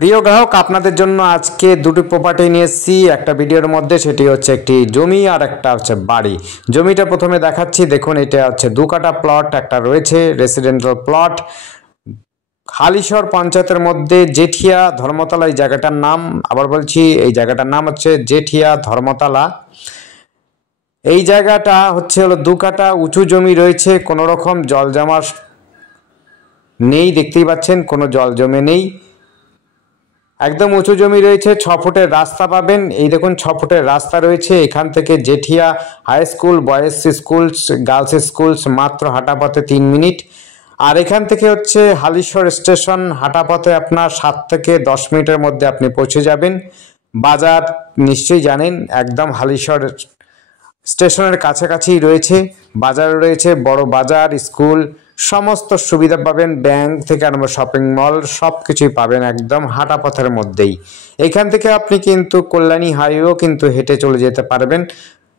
প্রিয় গ্রাহক, আপনাদের জন্য আজকে দুটি প্রপার্টি নিয়ে এসেছি একটা ভিডিওর মধ্যে। সেটি হচ্ছে একটি জমি আর একটা হচ্ছে বাড়ি। জমিটা প্রথমে দেখাচ্ছি, দেখুন এটা হচ্ছে 2 কাঠা প্লট একটা রয়েছে, রেসিডেন্টাল প্লট। হালিশহর পঞ্চায়েতের মধ্যে জেঠিয়া ধর্মতলা এই জায়গাটার নাম। আবার বলছি, এই জায়গাটার নাম হচ্ছে জেঠিয়া ধর্মতলা। এই জায়গাটা হচ্ছে 2 কাঠা উঁচু জমি রয়েছে, কোনো রকম জল জমার নেই, দেখতেই পাচ্ছেন কোনো জল জমে নেই, একদম উঁচু জমি রয়েছে। 6 ফুটের রাস্তা পাবেন, এই দেখুন 6 ফুটের রাস্তা রয়েছে। এখান থেকে Jethia high school, boys school, girls school মাত্র হাঁটা পথে 3 মিনিট। আর এখান থেকে হচ্ছে হালিশহর স্টেশন হাঁটা পথে আপনার 7 থেকে 10 মিনিটের মধ্যে আপনি পৌঁছে যাবেন। বাজার নিশ্চয়ই জানেন, একদম হালিশহর স্টেশনের কাছাকাছি রয়েছে, বাজার রয়েছে, বড় বাজার, স্কুল, সমস্ত সুবিধা পাবেন, ব্যাংক থেকে আরম্ভ শপিং মল সব কিছুই পাবেন একদম হাঁটা পথের মধ্যেই। এখান থেকে আপনি কিন্তু কল্যাণী হাইওয়েও কিন্তু হেঁটে চলে যেতে পারবেন।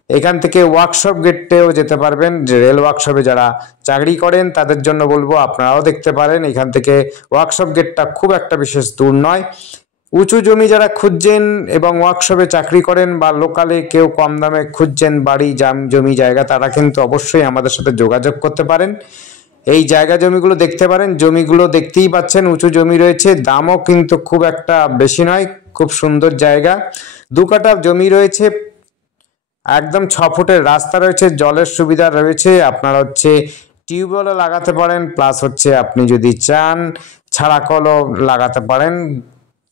এখান থেকে ওয়ার্কশপ গেটেও যেতে পারবেন। যে রেল ওয়ার্কশপে যারা চাকরি করেন তাদের জন্য বলবো, আপনারাও দেখতে পারেন। এখান থেকে ওয়ার্কশপ গেটটা খুব একটা বিশেষ দূর নয়। উঁচু জমি যারা খুঁজছেন এবং ওয়ার্কশপে চাকরি করেন বা লোকালে কেউ কম দামে খুঁজছেন বাড়ি জমি জায়গা, তারা কিন্তু অবশ্যই আমাদের সাথে যোগাযোগ করতে পারেন। এই জায়গা জমিগুলো দেখতে পারেন, জমিগুলো দেখতেই পাচ্ছেন উঁচু জমি রয়েছে, দামও কিন্তু খুব একটা বেশি নয়, খুব সুন্দর জায়গা। 2 কাঠা জমি রয়েছে, একদম 6 ফুটের রাস্তা রয়েছে, জলের সুবিধা রয়েছে। আপনার হচ্ছে টিউবওয়েলও লাগাতে পারেন, প্লাস হচ্ছে আপনি যদি চান ছাড়া কলও লাগাতে পারেন।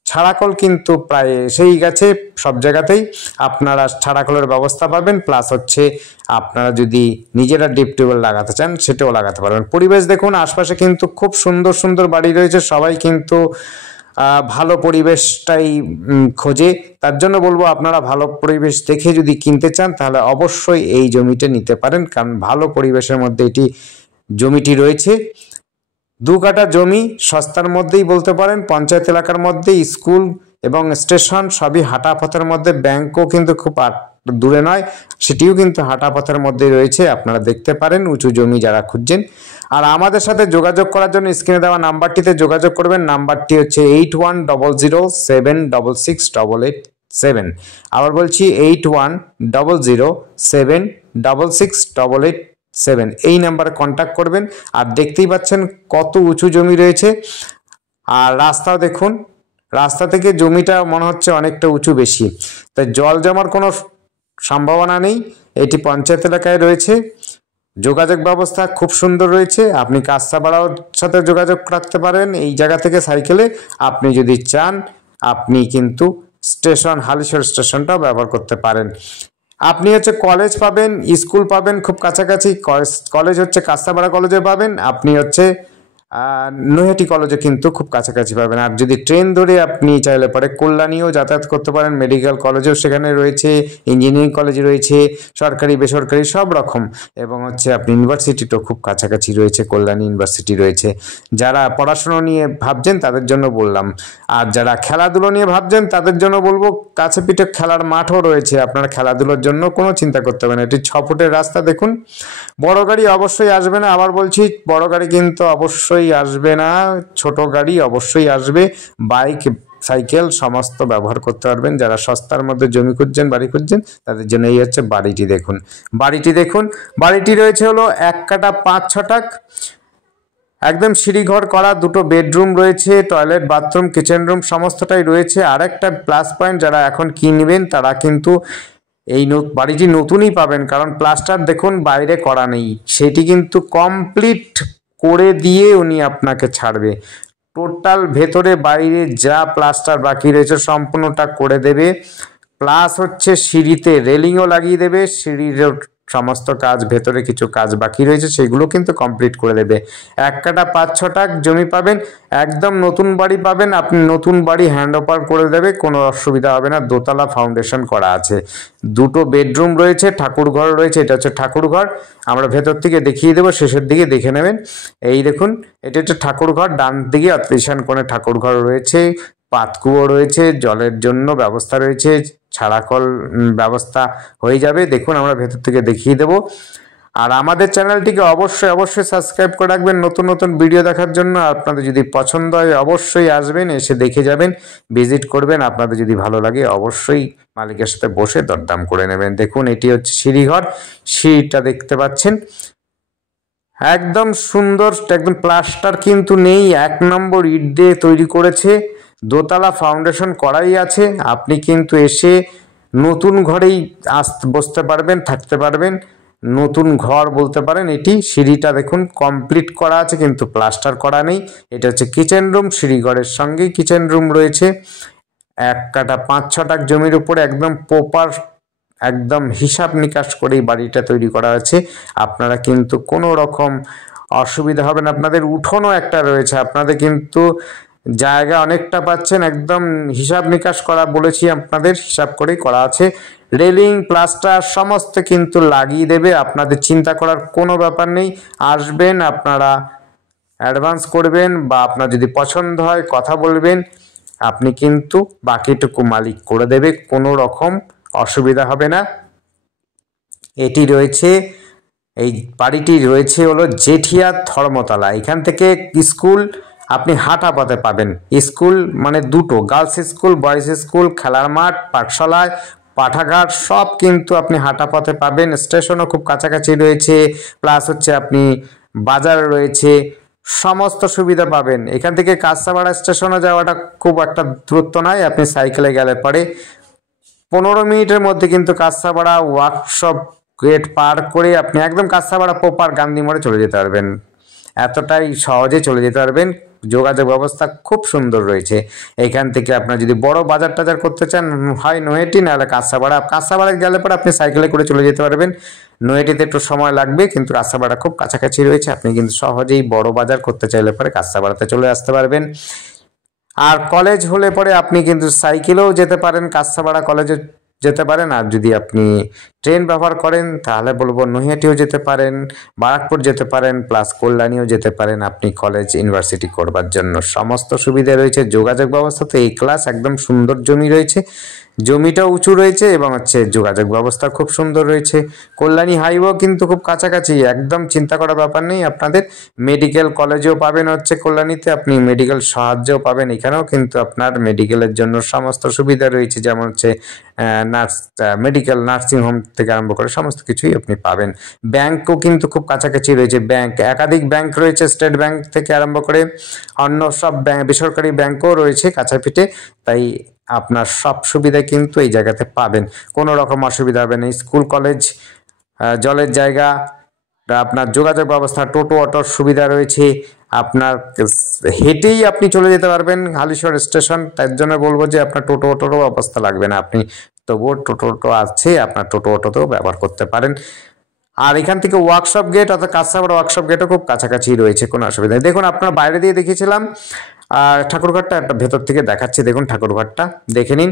ছাড়া কল কিন্তু প্রায় এসেই গেছে, সব জায়গাতেই আপনারা ছাড়া কলের ব্যবস্থা পাবেন। প্লাস হচ্ছে আপনারা যদি নিজেরা ডিপ টিউবওয়েল লাগাতে চান সেটাও লাগাতে পারবেন। পরিবেশ দেখুন, আশপাশে কিন্তু খুব সুন্দর সুন্দর বাড়ি রয়েছে, সবাই কিন্তু ভালো পরিবেশটাই খোঁজে। তার জন্য বলবো, আপনারা ভালো পরিবেশ দেখে যদি কিনতে চান তাহলে অবশ্যই এই জমিটা নিতে পারেন, কারণ ভালো পরিবেশের মধ্যে জমিটি রয়েছে। 2 কাঠা জমি, সস্তার মধ্যেই বলতে পারেন, পঞ্চায়েত এলাকার মধ্যে, স্কুল এবং স্টেশন সবই হাঁটা পথের মধ্যে, ব্যাংকও কিন্তু খুব দূরে নয়, সেটিও কিন্তু হাঁটা পথের মধ্যে রয়েছে। আপনারা দেখতে পারেন উঁচু জমি যারা খুঁজছেন। আর আমাদের সাথে যোগাযোগ করার জন্য স্ক্রিনে দেওয়া নাম্বারটিতে যোগাযোগ করবেন। নাম্বারটি হচ্ছে 8100766887। আবার বলছি 8100766887। এই নাম্বারে কন্ট্যাক্ট করবেন। আর দেখতেই পাচ্ছেন কত উঁচু জমি রয়েছে। আর রাস্তাও দেখুন, রাস্তা থেকে জমিটা মনে হচ্ছে অনেকটা উঁচু বেশি, তাই জল জমার কোনো সম্ভাবনা নেই। এটি পঞ্চায়েত এলাকায় রয়েছে, যোগাযোগ ব্যবস্থা খুব সুন্দর রয়েছে। আপনি কাস্তাপাড়ার সাথে যোগাযোগ রাখতে পারেন এই জায়গা থেকে সাইকেলে। আপনি যদি চান আপনি কিন্তু স্টেশন, হালিশহর স্টেশনটাও ব্যবহার করতে পারেন। আপনি হচ্ছে কলেজ পাবেন, স্কুল পাবেন খুব কাছাকাছি। কলেজ হচ্ছে কাস্তাপাড়া কলেজে পাবেন, আপনি হচ্ছে নৈহাটি কলেজে কিন্তু খুব কাছাকাছি পাবেন। আর যদি ট্রেন ধরে আপনি চাইলে পরে কল্যাণীও যাতায়াত করতে পারেন, মেডিকেল কলেজও সেখানে রয়েছে, ইঞ্জিনিয়ারিং কলেজ রয়েছে, সরকারি বেসরকারি সব রকম। এবং হচ্ছে আপনি ইউনিভার্সিটিটাও খুব কাছাকাছি রয়েছে, কল্যাণী ইউনিভার্সিটি রয়েছে। যারা পড়াশুনো নিয়ে ভাবছেন তাদের জন্য বললাম। আর যারা খেলাধুলো নিয়ে ভাবছেন তাদের জন্য বলবো, কাছে পিঠে খেলার মাঠও রয়েছে, আপনারা খেলাধুলোর জন্য কোনো চিন্তা করতে হবে না। এটি 6 ফুটের রাস্তা দেখুন। বড় গাড়ি অবশ্যই আসবে না, আবার বলছি বড় গাড়ি কিন্তু অবশ্যই আসবে না, ছোট গাড়ি অবশ্যই আসবে। বাইক, সাইকেল সমস্ত ব্যবহার করতে পারবেন। যারা সস্তার মধ্যে জমি খুঁজছেন, বাড়ি খুঁজছেন, তাদের জন্য এই হচ্ছে বাড়িটি। দেখুন বাড়িটি, দেখুন বাড়িটি রয়েছে 1 কাঠা 5 ছটাক, একদম সিঁড়িঘর করা, 2টো বেডরুম রয়েছে, টয়লেট, বাথরুম, কিচেন রুম সমস্তটাই রয়েছে। আর একটা প্লাস পয়েন্ট, যারা এখন কিনবেন তারা কিন্তু এই বাড়িটি নতুনই পাবেন, কারণ প্লাস্টার দেখুন বাইরে করা নেই, সেটি কিন্তু কমপ্লিট করে দিয়ে উনি আপনাকে ছাড়বে। টোটাল ভেতরে বাইরে যা প্লাস্টার বাকি রয়েছে সম্পূর্ণটা করে দেবে। প্লাস হচ্ছে সিঁড়িতে রেলিংও লাগিয়ে দেবে, সিঁড়ির সমস্ত কাজ, ভেতরে কিছু কাজ বাকি রয়েছে সেগুলো কিন্তু কমপ্লিট করে দেবে। 1 কাঠা 5 ছটাক জমি পাবেন, একদম নতুন বাড়ি পাবেন। আপনি নতুন বাড়ি হ্যান্ড ওভার করে দেবে, কোনো অসুবিধা হবে না। দোতলা ফাউন্ডেশন করা আছে, 2টো বেডরুম রয়েছে, ঠাকুর ঘর রয়েছে। এটা হচ্ছে ঠাকুর ঘর, আমরা ভেতর থেকে দেখিয়ে দেবো, শেষের দিকে দেখে নেবেন। এই দেখুন, এটা হচ্ছে ঠাকুর ঘর, ডান দিকে ঈশান কোণে ঠাকুর ঘর রয়েছে, পাতকুয়ো রয়েছে, জলের জন্য ব্যবস্থা রয়েছে, ছাড়া কল ব্যবস্থা হয়ে যাবে। দেখুন আমরা ভেতর থেকে দেখিয়ে দেব। আর আমাদের চ্যানেলটিকে অবশ্যই সাবস্ক্রাইব করে রাখবেন নতুন নতুন ভিডিও দেখার জন্য। আপনাদের যদি পছন্দ হয় অবশ্যই আসবেন, এসে দেখে যাবেন, ভিজিট করবেন। আপনাদের যদি ভালো লাগে অবশ্যই মালিকের সাথে বসে দরদাম করে নেবেন। দেখুন এটি হচ্ছে সিঁড়িঘর, সিঁড়িটা দেখতে পাচ্ছেন একদম সুন্দর, একদম প্লাস্টার কিন্তু নেই, 1 নম্বর ইট দিয়ে তৈরি করেছে, দোতলা ফাউন্ডেশন করাই আছে। আপনি কিন্তু এসে নতুন ঘরেই বসতে পারবেন, থাকতে পারবেন, নতুন ঘর বলতে পারেন। এটি সিঁড়িটা দেখুন কমপ্লিট করা আছে কিন্তু প্লাস্টার করা নেই। এটা হচ্ছে কিচেন রুম, সিঁড়িঘরের সঙ্গেই কিচেন রুম রয়েছে। 1 কাঠা 5-6 টাক জমির উপরে একদম প্রপার, একদম হিসাব নিকাশ করেই বাড়িটা তৈরি করা হয়েছে। আপনারা কিন্তু কোনো রকম অসুবিধা হবে না। আপনাদের উঠোনও একটা রয়েছে, আপনাদের কিন্তু জায়গা অনেকটা পাচ্ছেন, একদম হিসাব নিকাশ করা, বলেছি আপনাদের হিসাব করেই করা আছে। রেলিং প্লাস্টার সমস্ত কিন্তু লাগিয়ে দেবে, আপনাদের চিন্তা করার কোনো ব্যাপার নেই। আসবেন, আপনারা অ্যাডভান্স করবেন বা আপনার যদি পছন্দ হয় কথা বলবেন, আপনি কিন্তু বাকিটুকু মালিক করে দেবে, কোনো রকম অসুবিধা হবে না। এটি রয়েছে, এই বাড়িটি রয়েছে হলো জেঠিয়া ধর্মতলা। এখান থেকে স্কুল আপনি হাঁটা পথে পাবেন। স্কুল মানে দুটো, গার্লস স্কুল, বয়েজ স্কুল, খেলার মাঠ, পাঠশালায়, পাঠাগার সব কিন্তু আপনি হাঁটা পথে পাবেন। স্টেশনও খুব কাছাকাছি রয়েছে, প্লাস হচ্ছে আপনি বাজার রয়েছে, সমস্ত সুবিধা পাবেন। এখান থেকে কাঁচরাপাড়া স্টেশনে যাওয়াটা খুব একটা দূরত্ব নয়, আপনি সাইকেলে গেলে পরে 15 মিনিটের মধ্যে কিন্তু কাঁচরাপাড়া ওয়ার্কশপ গেট পার করে আপনি একদম কাঁচরাপাড়া প্রপার গান্ধী মোড়ে চলে যেতে পারবেন। এতটাই সহজে চলে যেতে পারবেন, যোগাযোগ ব্যবস্থা খুব সুন্দর রয়েছে। এখান থেকে আপনার যদি বড় বাজার টাজার করতে চান, হয় নৈহাটি নাহলে কাঁচরাপাড়ায় গেলে পরে আপনি সাইকেলে করে চলে যেতে পারবেন। নৈহাটিতে একটু সময় লাগবে, কিন্তু কাঁচরাপাড়া খুব কাছাকাছি রয়েছে, আপনি কিন্তু সহজেই বড় বাজার করতে চাইলে পরে কাঁচরাপাড়াতে চলে আসতে পারবেন। আর কলেজ হলে পরে আপনি কিন্তু সাইকেলেও যেতে পারেন, কাঁচরাপাড়া কলেজে যেতে পারেন। আর যদি আপনি ট্রেন ব্যবহার করেন তাহলে বলবো নৈহাটিও যেতে পারেন, বারাকপুর যেতে পারেন, প্লাস কল্যাণীও যেতে পারেন আপনি কলেজ ইউনিভার্সিটি করবার জন্য। সমস্ত সুবিধা রয়েছে, যোগাযোগ ব্যবস্থা তো এই ক্লাস, একদম সুন্দর জমি রয়েছে, জমিটাও উঁচু রয়েছে এবং হচ্ছে যোগাযোগ ব্যবস্থা খুব সুন্দর রয়েছে। কল্যাণী হাইওয়েও কিন্তু খুব কাছাকাছি, একদম চিন্তা করার ব্যাপার নেই। আপনাদের মেডিকেল কলেজেও পাবেন হচ্ছে কল্যাণীতে, আপনি মেডিকেল সাহায্যও পাবেন। এখানেও কিন্তু আপনার মেডিকেলের জন্য সমস্ত সুবিধা রয়েছে, যেমন হচ্ছে মেডিকেল, নার্সিং হোম থেকে আরম্ভ করে সমস্ত কিছুই আপনি পাবেন। ব্যাংকও কিন্তু খুব কাছাকাছি রয়েছে, ব্যাংক একাধিক ব্যাংক রয়েছে, স্টেট ব্যাংক থেকে আরম্ভ করে অন্য সব বেসরকারি ব্যাংকও রয়েছে কাছাপিঠে। তাই আপনার সব সুবিধা কিন্তু এই জায়গাতে পাবেন, কোনো রকম অসুবিধা হবে না। স্কুল, কলেজ, জলের জায়গা, আপনার যোগাযোগ ব্যবস্থা, টোটো অটোর সুবিধা রয়েছে। আপনার হেঁটেই আপনি চলে যেতে পারবেন হালিশহর স্টেশন, তার জন্য বলবো যে আপনার টোটো অটোরও অবস্থা লাগবে না, আপনি তবুও টোটো অটো আছে, আপনার টোটো অটোতেও ব্যবহার করতে পারেন। আর এখান থেকে ওয়ার্কশপ গেট অর্থাৎ কাঁচরাপাড়া ওয়ার্কশপ গেটও খুব কাছাকাছি রয়েছে, কোনো অসুবিধা নেই। দেখুন আপনার বাইরে দিয়ে দেখিয়েছিলাম, আর ঠাকুরঘরটা একটা ভেতর থেকে দেখাচ্ছি, দেখুন ঠাকুরঘরটা দেখে নিন।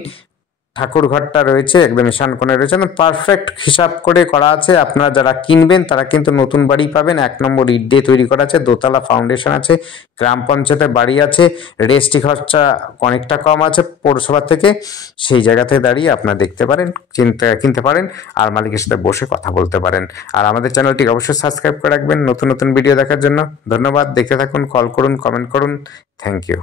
ঠাকুরঘরটা রয়েছে একদম ঈশান কোণে রয়েছে, পারফেক্ট হিসাব করে করা আছে। আপনারা যারা কিনবেন তারা কিন্তু নতুন বাড়ি পাবেন, 1 নম্বর ইট দিয়ে তৈরি করা আছে, দোতলা ফাউন্ডেশন আছে, গ্রাম পঞ্চায়েতের বাড়ি আছে, রেজিস্ট্রি খরচা অনেকটা কম আছে পৌরসভা থেকে। সেই জায়গাতে দাঁড়িয়ে আপনারা দেখতে পারেন, কিনতে পারেন, আর মালিকের সাথে বসে কথা বলতে পারেন। আর আমাদের চ্যানেলটি অবশ্যই সাবস্ক্রাইব করে রাখবেন নতুন নতুন ভিডিও দেখার জন্য। ধন্যবাদ, দেখতে থাকুন, কল করুন, কমেন্ট করুন। Thank you.